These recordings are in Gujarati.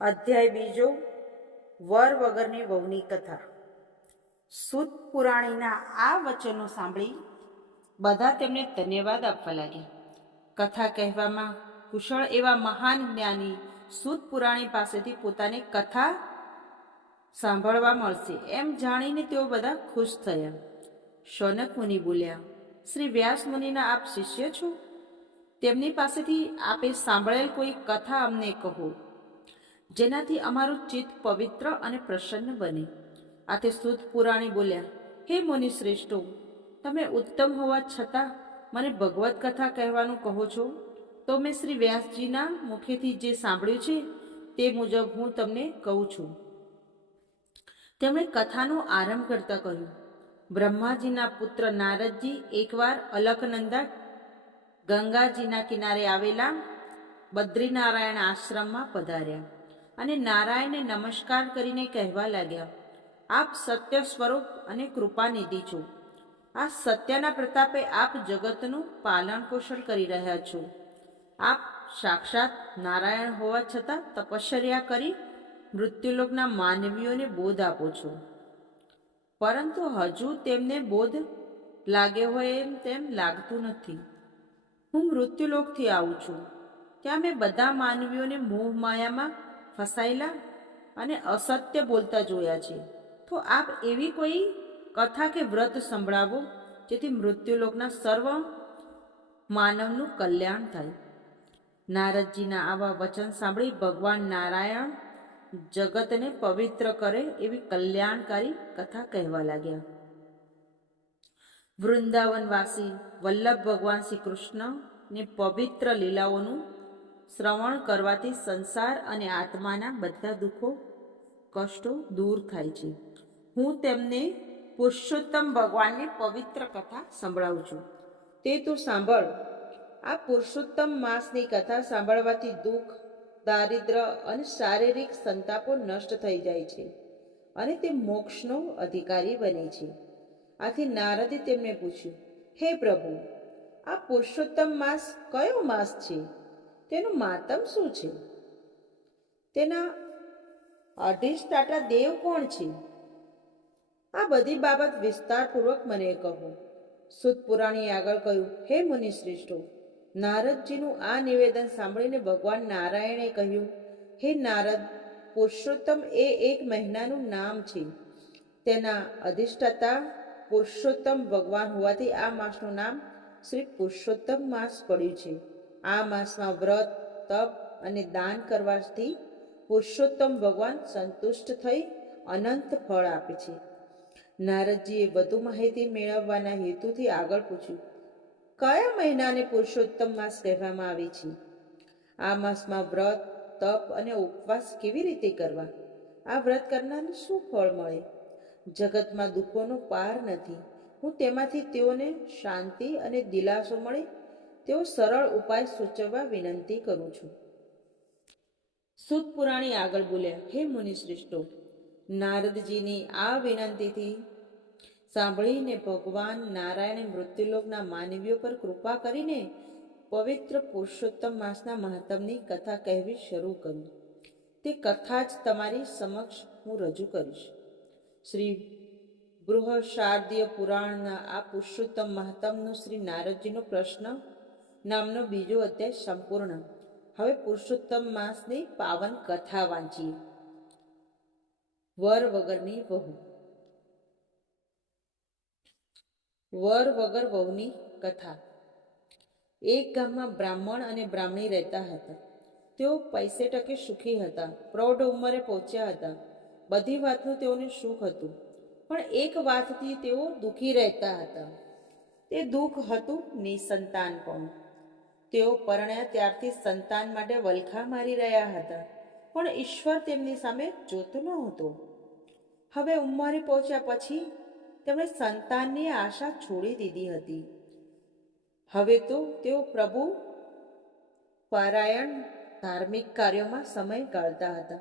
અધ્યાય બીજો, વર વગરની વહુની કથા. સૂત પુરાણીના આ વચનો સાંભળી બધા તેમને ધન્યવાદ આપવા લાગ્યા. કથા કહેવામાં કુશળ એવા મહાન જ્ઞાની સૂત પુરાણી પાસેથી પોતાને કથા સાંભળવા મળશે એમ જાણીને તેઓ બધા ખુશ થયા. શૌનક મુનિ બોલ્યા, શ્રી વ્યાસ મુનિના આપ શિષ્ય છો? તેમની પાસેથી આપે સાંભળેલ કોઈ કથા અમને કહો, જેનાથી અમારું ચિત્ત પવિત્ર અને પ્રસન્ન બને. આથી સૂત પુરાણી બોલ્યા, હે મુનિ શ્રેષ્ઠો, તમે ઉત્તમ હોવા છતાં મને ભગવત કથા કહેવાનું કહો છો, તો મેં શ્રી વ્યાસજીના મુખેથી જે સાંભળ્યું છે તે મુજબ હું તમને કહું છું. તેમણે કથાનો આરંભ કરતા કહ્યું, બ્રહ્માજીના પુત્ર નારદજી એકવાર અલકનંદા ગંગાજીના કિનારે આવેલા બદ્રીનારાયણ આશ્રમમાં પધાર્યા અને નારાયણને નમસ્કાર કરીને કહેવા લાગ્યા, આપ સત્ય સ્વરૂપ અને કૃપાનિધિ છો. આ સત્યના પ્રતાપે આપ જગતનું પાલન પોષણ કરી રહ્યા છો. આપ સાક્ષાત નારાયણ હોવા છતાં તપશ્ચર્યા કરી મૃત્યુલોકના માનવીઓને બોધ આપો છો, પરંતુ હજુ તેમને બોધ લાગ્યો હોય એમ તેમ લાગતું નથી. હું મૃત્યુલોકથી આવું છું. ત્યાં મેં બધા માનવીઓને મોહ માયામાં ફસાયેલા અને અસત્ય બોલતા જોયા છે. તો આપ એવી કોઈ કથા કે વ્રત સંભળાવો જેથી મૃત્યુલોકના સર્વ માનવનું કલ્યાણ થાય. નારદજીના આવા વચન સાંભળી ભગવાન નારાયણ જગતને પવિત્ર કરે એવી કલ્યાણકારી કથા કહેવા લાગ્યા. વૃંદાવનવાસી વલ્લભ ભગવાન શ્રી કૃષ્ણને પવિત્ર લીલાઓનું શ્રવણ કરવાથી સંસાર અને આત્માના બધા દુઃખો કષ્ટો દૂર થાય છે. હું તેમને પુરુષોત્તમ ભગવાનની પવિત્ર કથા સંભળાવું છું, તે તું સાંભળ. આ પુરુષોત્તમ માસની કથા સાંભળવાથી દુઃખ, દારિદ્ર અને શારીરિક સંતાપો નષ્ટ થઈ જાય છે અને તે મોક્ષનો અધિકારી બને છે. આથી નારદે તેમને પૂછ્યું, હે પ્રભુ, આ પુરુષોત્તમ માસ કયો માસ છે? તેનું મહાત્મ શું છે? તેના અધિષ્ઠાતા દેવ કોણ છે? આ બધી બાબત વિસ્તારપૂર્વક મને કહો. સૂત પુરાણીએ આગળ કહ્યું, હે મુનિ શ્રેષ્ઠો, નારદજીનું આ નિવેદન સાંભળીને ભગવાન નારાયણે કહ્યું, હે નારદ, પુરુષોત્તમ એ એક મહિનાનું નામ છે. તેના અધિષ્ઠાતા પુરુષોત્તમ ભગવાન હોવાથી આ માસનું નામ શ્રી પુરુષોત્તમ માસ પડ્યું છે. આ માસમાં વ્રત, તપ અને દાન કરવાથી પુરુષોત્તમ ભગવાન સંતુષ્ટ થઈ અનંત ફળ આપે છે. નારદજીએ વધુ માહિતી મેળવવાના હેતુથી આગળ પૂછ્યું, કયા મહિનાને પુરુષોત્તમ માસ કહેવામાં આવે છે? આ માસમાં વ્રત, તપ અને ઉપવાસ કેવી રીતે કરવા? આ વ્રત કરનારને શું ફળ મળે? જગતમાં દુઃખોનો પાર નથી. હું તેમાંથી તેઓને શાંતિ અને દિલાસો મળે તેવો સરળ ઉપાય સૂચવવા વિનંતી કરું છું. સૂત પુરાણી આગળ બોલ્યા, હે મુનિ શ્રેષ્ઠો, નારદજીની આ વિનંતીથી સાંભળીને ભગવાન નારાયણે મૃત્યુલોકના માનવીઓ પર કૃપા કરીને પવિત્ર પુરુષોત્તમ માસના મહાત્મની કથા કહેવી શરૂ કરી. તે કથા જ તમારી સમક્ષ હું રજૂ કરીશ. શ્રી બૃહશારદીય પુરાણના આ પુરુષોત્તમ મહાત્મનો શ્રી નારદજીનો પ્રશ્ન નામનો બીજો અધ્યાય સંપૂર્ણ. હવે પુરુષોત્તમ માસની પાવન કથા વાંચીએ. વર વગરની વહુ. વર વગર વહુની કથા. એક ગામમાં બ્રાહ્મણ અને બ્રાહ્મણી રહેતા હતા. તેઓ પૈસે ટકે સુખી હતા, પ્રૌઢ ઉંમરે પહોંચ્યા હતા. બધી વાતનું તેઓને સુખ હતું, પણ એક વાતથી તેઓ દુઃખી રહેતા હતા. તે દુઃખ હતું નિસંતાનપણું. તેઓ પરણ્યા ત્યારથી સંતાન માટે વલખા મારી રહ્યા હતા, પણ ઈશ્વર તેમની સામે જોતો ન હતો. હવે ઉંમરે પહોંચ્યા પછી તેમણે સંતાનની આશા છોડી દીધી હતી. હવે તો તેઓ પ્રભુ પારાયણ ધાર્મિક કાર્યોમાં સમય ગાળતા હતા.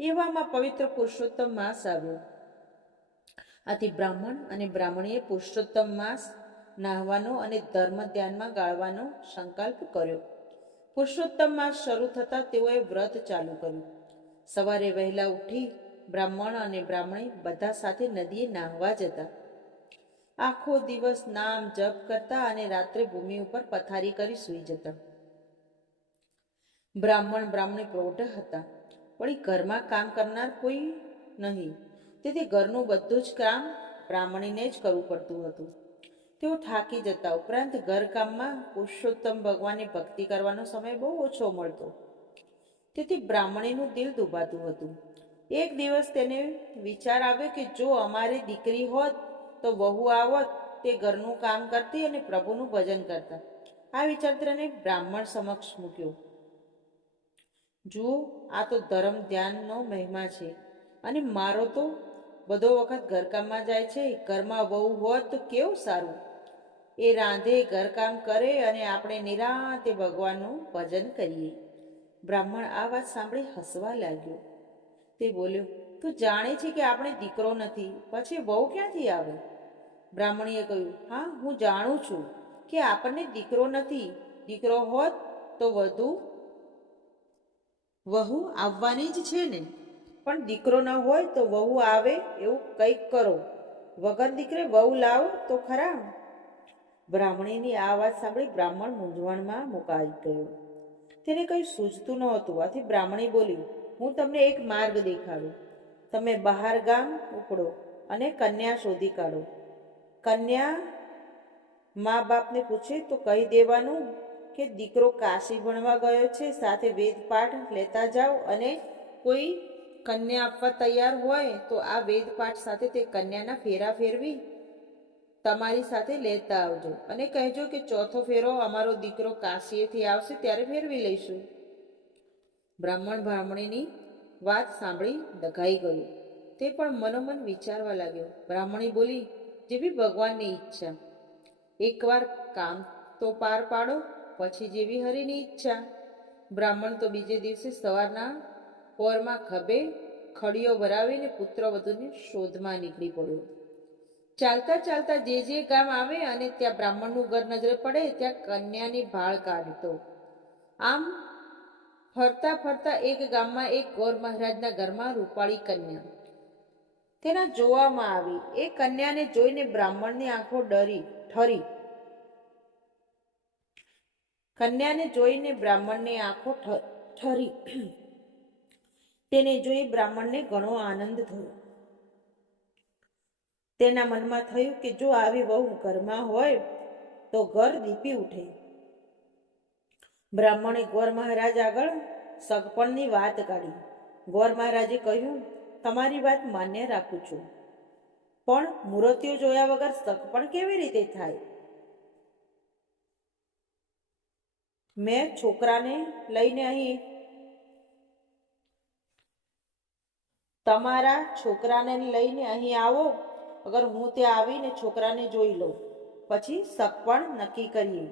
એવામાં પવિત્ર પુરુષોત્તમ માસ આવ્યો. આથી બ્રાહ્મણ અને બ્રાહ્મણીએ પુરુષોત્તમ માસ નાહવાનો અને ધર્મ ધ્યાનમાં ગાળવાનો સંકલ્પ કર્યો. પુરુષોત્તમ માસ શરૂ થતાં તેઓએ વ્રત ચાલુ કર્યું. સવારે વહેલા ઉઠી બ્રાહ્મણ અને બ્રાહ્મણી બધા સાથે નદીએ નાહવા જતા. આખો દિવસ નામ જપ કરતા અને રાત્રે ભૂમિ ઉપર પથારી કરી સૂઈ જતા. બ્રાહ્મણ બ્રાહ્મણી પ્રૌઢ હતા, પણ ઘરમાં કામ કરનાર કોઈ નહીં, તેથી ઘરનું બધું જ કામ બ્રાહ્મણીને જ કરવું પડતું હતું. તેઓ થાકી જતા, ઉપરાંત ઘરકામમાં પુરુષોત્તમ ભગવાનની ભક્તિ કરવાનો સમય બહુ ઓછો મળતો, તેથી બ્રાહ્મણીનું દિલ દુભાતું હતું. એક દિવસ તેને વિચાર આવ્યો કે જો અમારી દીકરી હોત તો વહુ આવત, તે ઘરનું કામ કરતી અને પ્રભુનું ભજન કરતા. આ વિચાર તેને બ્રાહ્મણ સમક્ષ મૂક્યો. જુઓ, આ તો ધર્મ ધ્યાનનો મહિમા છે, અને મારો તો બધો વખત ઘરકામમાં જાય છે. ઘરમાં વહુ હોત તો કેવું સારું, એ રાંધે, ઘરકામ કરે અને આપણે નિરાંતે ભગવાનનું ભજન કરીએ. બ્રાહ્મણ આ વાત સાંભળી હસવા લાગ્યો. તે બોલ્યો, તું જાણે છે કે આપણે દીકરો નથી, પછી વહુ ક્યાંથી આવે? બ્રાહ્મણીએ કહ્યું, હા, હું જાણું છું કે આપણને દીકરો નથી. દીકરો હોત તો વહુ આવવાની જ છે ને, પણ દીકરો ન હોય તો વહુ આવે એવું કંઈક કરો. વગર દીકરે વહુ લાવો તો ખરા. બ્રાહ્મણીની આ વાત સાંભળી બ્રાહ્મણ મૂંઝવણમાં મુકાઈ ગયો. તેને કંઈ સૂઝતું નહોતું. આથી બ્રાહ્મણી બોલી, હું તમને એક માર્ગ દેખાડું. તમે બહાર ગામ ઉપડો અને કન્યા શોધી કાઢો. કન્યા મા બાપને પૂછે તો કહી દેવાનું કે દીકરો કાશી ભણવા ગયો છે, સાથે વેદ પાઠ લેતા જાઓ, અને કોઈ કન્યા આપવા તૈયાર હોય તો આ વેદ પાઠ સાથે તે કન્યાના ફેરા ફેરવી તમારી સાથે લેતા આવજો, અને કહેજો કે ચોથો ફેરો અમારો દીકરો કાશીએથી આવશે ત્યારે ફેરવી લઈશું. બ્રાહ્મણ બ્રાહ્મણીની વાત સાંભળી દગાઈ ગયો. તે પણ મનોમન વિચારવા લાગ્યો. બ્રાહ્મણી બોલી, જેવી ભગવાનની ઈચ્છા. એકવાર કામ તો પાર પાડો, પછી જેવી હરિની ઈચ્છા. બ્રાહ્મણ તો બીજે દિવસે સવારના પોરમાં ખભે ખડીઓ ભરાવીને પુત્રવધૂની શોધમાં નીકળી પડ્યો. ચાલતા ચાલતા જે ગામ આવે અને ત્યાં બ્રાહ્મણનું ઘર નજરે પડે ત્યાં કન્યાની ભાળ કાઢતો. આમ ફરતા ફરતા એક ગામમાં એક ગોર મહારાજના ઘરમાં રૂપાળી કન્યા તેના જોવામાં આવી. એ કન્યાને જોઈને બ્રાહ્મણની આંખો ઠરી. કન્યાને જોઈને બ્રાહ્મણની આંખો ઠરી. તેને જોઈ બ્રાહ્મણને ઘણો આનંદ થયો. તેના મનમાં થયું કે જો આવી વહુ ઘરમાં હોય તો ઘર દીપી ઉઠે. બ્રાહ્મણે ગોર મહારાજ આગળ સગપણની વાત કાઢી. ગોર મહારાજે કહ્યું, તમારી વાત માન્ય રાખું છું, પણ મૂર્તિઓ જોયા વગર સગપણ કેવી રીતે થાય? મેં છોકરાને લઈને અહીં તમારા છોકરાને લઈને અહીં આવો. અગર હું ત્યાં આવીને છોકરાને જોઈ લઉં, પછી સગપણ નક્કી કરીએ.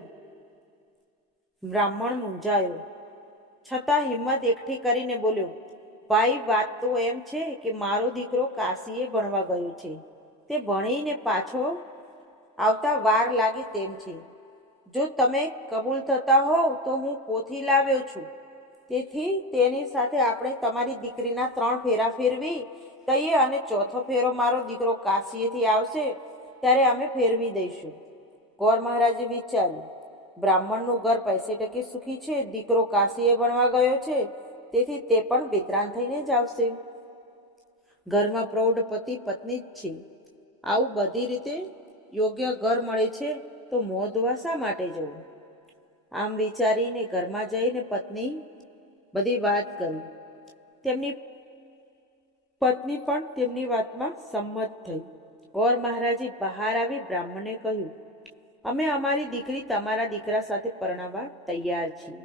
બ્રાહ્મણ મૂંઝાયો, છતાં હિંમત એકઠી કરીને બોલ્યો, ભાઈ, વાત તો એમ છે કે મારો દીકરો કાશીએ ભણવા ગયો છે. તે ભણીને પાછો આવતા વાર લાગે તેમ છે. જો તમે કબૂલ થતા હોવ તો હું પોથી લાવ્યો છું. તેથી તેની સાથે આપણે તમારી દીકરીના 3 ફેરા ફેરવી દઈએ, અને ચોથો ફેરો મારો દીકરો કાશીએથી આવશે ત્યારે અમે ફેરવી દઈશું. ગોર મહારાજે વિચાર્યું, બ્રાહ્મણનું ઘર 50% સુખી છે. દીકરો કાશીએ ભણવા ગયો છે, તેથી તે પણ વિતરાન થઈને જ આવશે. ઘરમાં પ્રૌઢ પતિ પત્ની જ છે. આવું બધી રીતે યોગ્ય ઘર મળે છે તો મોં ધોવા શા માટે જવું? આમ વિચારીને ઘરમાં જઈને પત્ની બધી વાત કરી. તેમની પત્ની પણ તેમની વાતમાં સંમત થઈ. ગોર મહારાજે બહાર આવી બ્રાહ્મણને કહ્યું, અમે અમારી દીકરી તમારા દીકરા સાથે પરણાવવા તૈયાર છીએ.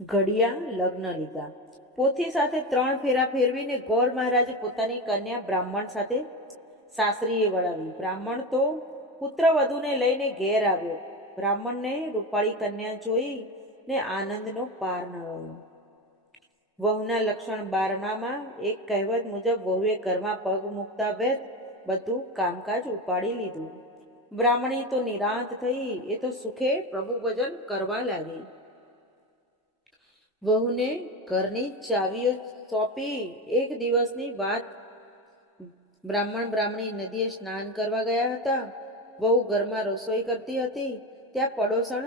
ઘડિયા લગ્ન લીધા. પોથી સાથે 3 ફેરા ફેરવીને ગોર મહારાજે પોતાની કન્યા બ્રાહ્મણ સાથે સાસરીએ વળાવી. બ્રાહ્મણ તો પુત્રવધૂને લઈને ઘેર આવ્યો. બ્રાહ્મણને રૂપાળી કન્યા જોઈને આનંદનો પાર ન રહ્યો. વહુના લક્ષણ 12માં એક કહેવત મુજબ વહુએ ઘરમાં પગ મૂકતા વેત બધું કામકાજ ઉપાડી લીધું. બ્રાહ્મણી તો નિરાંત થઈ. એ તો સુખે પ્રભુ ભજન કરવા લાગી. વહુને ઘરની ચાવીઓ સોંપી. એક દિવસની વાત. બ્રાહ્મણી નદીએ સ્નાન કરવા ગયા હતા. વહુ ઘરમાં રસોઈ કરતી હતી. ત્યાં પડોસણ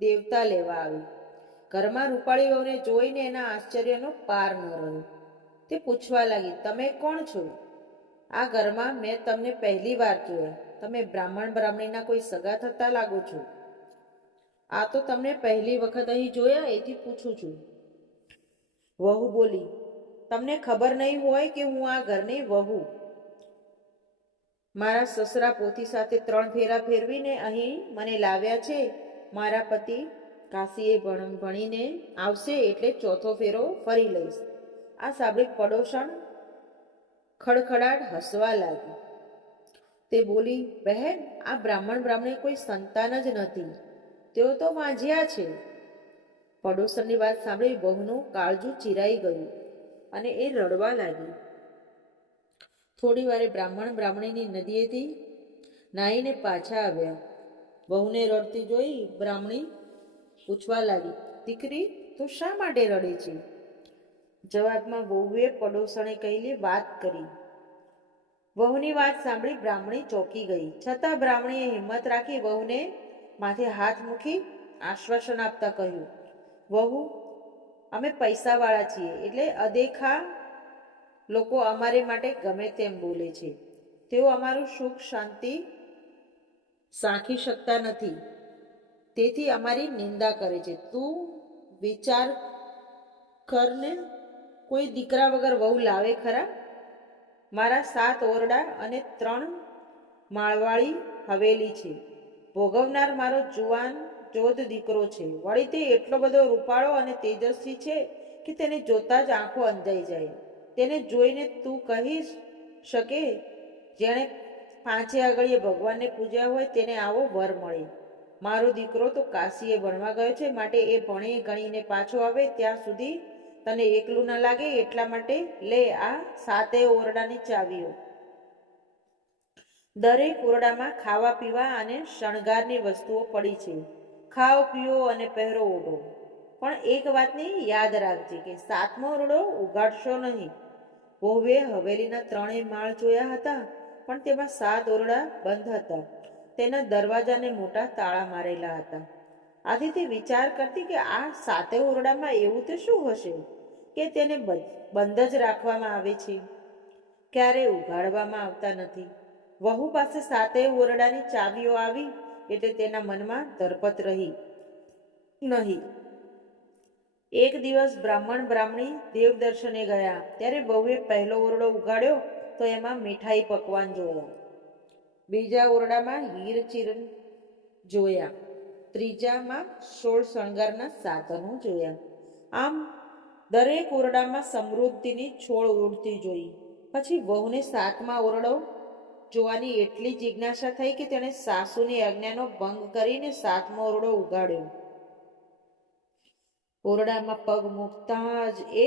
દેવતા લેવા આવી. ઘરમાં રૂપાળી વહુને જોઈને એના આશ્ચર્યનો પાર ન રહ્યો. તે પૂછવા લાગી, તમે કોણ છો? આ ઘરમાં મેં તમને પહેલી વાર જોયા. તમે બ્રાહ્મણીના કોઈ સગા થતા લાગો છો. આ તો તમને પહેલી વખત અહીં જોયા, એથી પૂછું છું. વહુ બોલી, તમને ખબર નહીં હોય કે હું આ ઘરની વહુ. મારા સસરા પોતી સાથે 3 ફેરા ફેરવીને અહીં મને લાવ્યા છે. મારા પતિ કાશીએ ભણીને આવશે એટલે 4થો ફેરો ફરી લઈશ. આ સાંભળી પડોસણ ખડખડાટ હસવા લાગી. તે બોલી, બહેન, આ બ્રાહ્મણી કોઈ સંતાન જ નથી. તેઓ તો વાંજ્યા છે. પડોસણની વાત સાંભળી વહુનું કાળજું ચીરાઈ ગયું અને એ રડવા લાગી. થોડી વારે બ્રાહ્મણીની નદીએથી નાહીને પાછા આવ્યા. વહુને રડતી જોઈ બ્રાહ્મણી પૂછવા લાગી, દીકરી, તું શા માટે રડે છે? જવાબમાં વહુએ પડોસણે કહેલી વાત કરી. વહુની વાત સાંભળી બ્રાહ્મણી ચોંકી ગઈ. છતાં બ્રાહ્મણીએ હિંમત રાખી વહુને માથે હાથ મૂકી આશ્વાસન આપતા કહ્યું, વહુ, અમે પૈસાવાળા છીએ એટલે અદેખા લોકો અમારે માટે ગમે તેમ બોલે છે. તેઓ અમારું સુખ શાંતિ સાંખી શકતા નથી, તેથી અમારી નિંદા કરે છે. તું વિચાર કરને, કોઈ દીકરા વગર વહુ લાવે ખરા? મારા 7 ઓરડા અને 3 માળવાળી હવેલી છે. ભોગવનાર મારો જુવાન જોધ દીકરો છે. વળી તે એટલો બધો રૂપાળો અને તેજસ્વી છે કે તેને જોતા જ આંખો અંજાઈ જાય. તેને જોઈને તું કહી શકે, જેણે 5 આંગળીએ ભગવાનને પૂજ્યા હોય તેને આવો વર મળે. મારો દીકરો તો કાશીએ ભણવા ગયો છે, માટે એ ભણી ગણીને પાછો આવે ત્યાં સુધી તને એકલું ન લાગે એટલા માટે લે આ 7 ઓરડાની ચાવીઓ. દરેક ઓરડામાં ખાવા પીવા અને શણગારની વસ્તુઓ પડી છે. ખાઓ પીઓ અને પહેરો ઓઢો. પણ એક વાતની યાદ રાખજે કે 7મો ઓરડો ઉગાડશો નહીં. વહુએ હવેલીના 3 માળ જોયા હતા, પણ તેમાં 7 ઓરડા બંધ હતા. તેના દરવાજાને મોટા તાળા મારેલા હતા. આથી તે વિચાર કરતી કે આ 7 ઓરડામાં એવું તો શું હશે કે તેને બંધ જ રાખવામાં આવે છે, ક્યારેય ઉઘાડવામાં આવતા નથી. વહુ પાસે 7 ઓરડાની ચાવીઓ આવી એટલે તેના મનમાં ધરપત રહી નહીં. એક દિવસ બ્રાહ્મણી દેવ દર્શને ગયા. ત્યારે વહુએ પહેલો ઓરડો ઉઘાડ્યો તો એમાં મીઠાઈ પકવાન જોયા. બીજા ઓરડામાં હીરચીર જોયા. ત્રીજામાં 16 શણગારના સાધનો જોયા. આમ દરેક ઓરડામાં સમૃદ્ધિની છોડ ઉડતી જોઈ. પછી વહુને 7મા ઓરડો જોવાની એટલી જિજ્ઞાસા થઈ કે તેણે સાસુની આજ્ઞાનો ભંગ કરીને 7મો ઓરડો ઉઘાડ્યો. ઓરડામાં પગ મૂકતા જ એ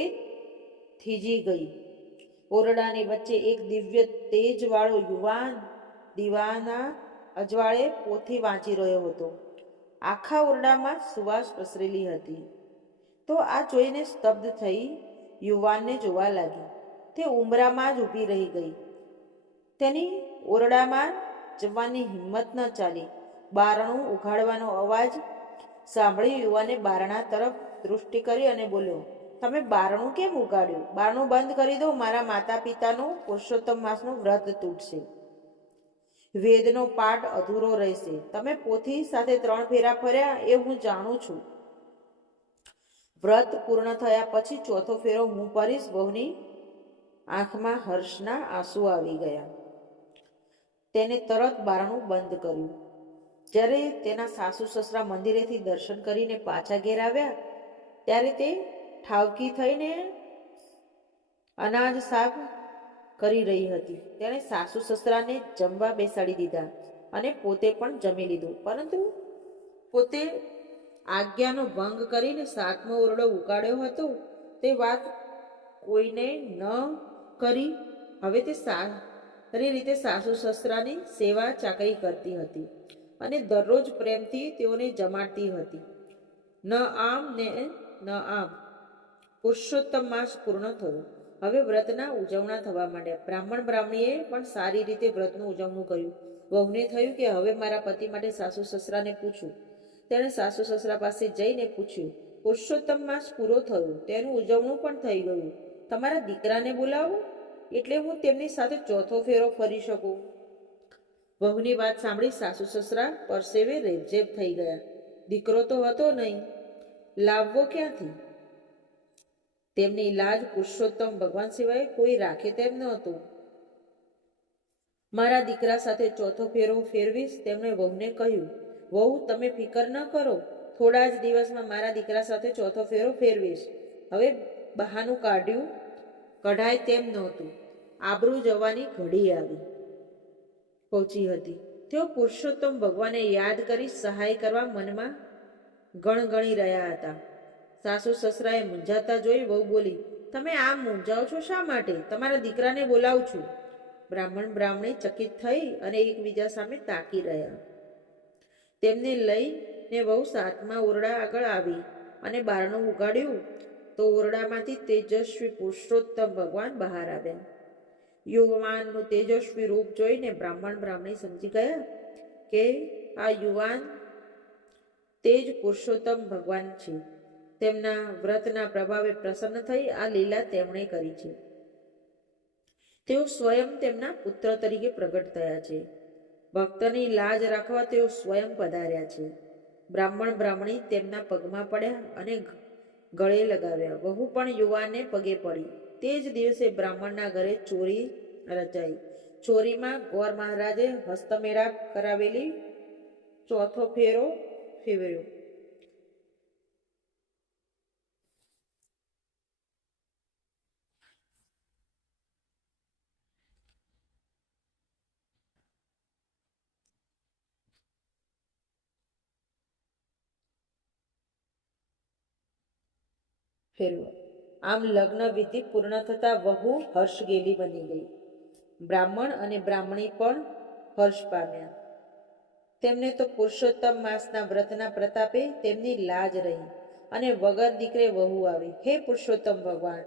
થીજી ગઈ. ઓરડાની વચ્ચે એક દિવ્ય તેજવાળો યુવાન દીવાના અજવાળે પોથી વાંચી રહ્યો હતો. આખા ઓરડામાં સુવાસ પ્રસરેલી હતી. તો આ જોઈને સ્તબ્ધ થઈ યુવાનને જોવા લાગી. તે ઉંબરામાં જ ઊભી રહી ગઈ. તેની ઓરડામાં જવાની હિંમત ન ચાલી. બારણું ઉઘાડવાનો અવાજ સાંભળી યુવાને બારણા તરફ દૃષ્ટિ કરી અને બોલ્યો, તમે બારણું કેમ ઉગાડ્યું? બારણું બંધ કરી દો. મારા માતા પિતાનું પુરુષોત્તમ માસનું વ્રત તૂટશે. વેદનો પાઠ અધૂરો રહેશે. તમે પોથી સાથે 3 ફેરા ફર્યા એ હું જાણું છું. વ્રત પૂર્ણ થયા પછી 4થો ફેરો હું ભરીશ. વહુની આંખમાં હર્ષના આંસુ આવી ગયા. તેને તરત બારણું બંધ કર્યું. જ્યારે તેના સાસુ સસરા મંદિરેથી દર્શન કરીને પાછા ઘેર આવ્યા ત્યારે તે ઠાવકી થઈને અનાજ સાફ કરી રહી હતી. તેણે સાસુ સસરાને જમવા બેસાડી દીધા અને પોતે પણ જમી લીધું. પરંતુ પોતે આજ્ઞાનો ભંગ કરીને 7મો ઓરડો ઉગાડ્યો હતો તે વાત કોઈને ન કરી હવે તે સારી રીતે સાસુ સસરાની સેવા ચાકરી કરતી હતી અને દરરોજ પ્રેમથી તેઓને જમાડતી હતી. ન આમ ને ન આમ પુરુષોત્તમ માસ પૂર્ણ થયો. હવે વ્રતના ઉજવણા થવા માંડ્યા. બ્રાહ્મણ બ્રાહ્મણીએ પણ સારી રીતે વ્રતનું ઉજવણું કર્યું. વહુને થયું કે હવે મારા પતિ માટે સાસુ સસરાને પૂછું. તેણે સાસુ સસરા પાસે જઈને પૂછ્યું, પુરુષોત્તમ માસ પૂરો થયો, તેનું ઉજવણું પણ થઈ ગયું. તમારા દીકરાને બોલાવો, એટલે હું તેમની સાથે ચોથો ફેરો ફરી શકું. વહુની વાત સાંભળી સાસુ સસરા પરસેવે રેબઝેબ થઈ ગયા. દીકરો તો હતો નહીં, લાવવો ક્યાંથી? તેમની લાજ પુરુષોત્તમ ભગવાન સિવાય કોઈ રાખે તેમ ન હતું. મારા દીકરા સાથે ચોથો ફેરો ફેરવીશ. તેમણે વહુને કહ્યું, વહુ તમે ફિકર ન કરો, થોડા જ દિવસમાં મારા દીકરા સાથે ચોથો ફેરો ફેરવીશ. હવે બહાનું કઢાય તેમ નહોતું. આબરૂ જવાની ઘડી આવી પહોંચી હતી. તેઓ પુરુષોત્તમ ભગવાનને યાદ કરી સહાય કરવા મનમાં ગણગણી રહ્યા હતા. સાસુ સસરાએ મૂંઝાતા જોઈ વહુ બોલી, તમે આમ મૂંઝાઓ છો શા માટે? તમારા દીકરાને બોલાવું છું. બ્રાહ્મણ બ્રાહ્મણી ચકિત થઈ અને એકબીજા સામે તાકી રહ્યા. તેમને લઈને વહુ સાતમા ઓરડા આગળ આવી અને બારણું ઉગાડ્યું તો ઓરડામાંથી તેજસ્વી પુરુષોત્તમ ભગવાન બહાર આવ્યા. યુવાનનું તેજસ્વી રૂપ જોઈને બ્રાહ્મણ બ્રાહ્મણી સમજી ગયા કે આ યુવાન તેજ પુરુષોત્તમ ભગવાન છે. તેમના વ્રતના પ્રભાવે પ્રસન્ન થઈ આ લીલા તેમણે કરી છે. તેઓ સ્વયં તેમના પુત્ર તરીકે પ્રગટ થયા છે. ભક્તની લાજ રાખવા તેઓ સ્વયં પધાર્યા છે. બ્રાહ્મણ બ્રાહ્મણી તેમના પગમાં પડ્યા અને ગળે લગાવ્યા. વહુ પણ યુવાનને પગે પડી. તે જ દિવસે બ્રાહ્મણના ઘરે ચોરી રચાઈ. ચોરીમાં ગોર મહારાજે હસ્તમેળાપ કરાવેલી ચોથો ફેરો ફેરવ્યો. આમ લગ્ન વિધિ પૂર્ણ થતા વહુ હર્ષગેલી બની ગઈ. બ્રાહ્મણ અને બ્રાહ્મણી પણ હર્ષ પામ્યા. તેમને તો પુરુષોત્તમ માસના વ્રતના પ્રતાપે તેમની લાજ રહી અને વગર દીકરે વહુ આવી. હે પુરુષોત્તમ ભગવાન,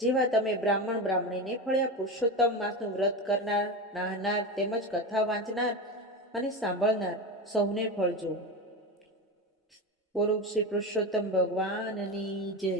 જેવા તમે બ્રાહ્મણ બ્રાહ્મણીને ફળ્યા, પુરુષોત્તમ માસનું વ્રત કરનાર, નાહનાર તેમજ કથા વાંચનાર અને સાંભળનાર સૌને ફળજો. બોલો શ્રી પુરુષોત્તમ ભગવાનની જય.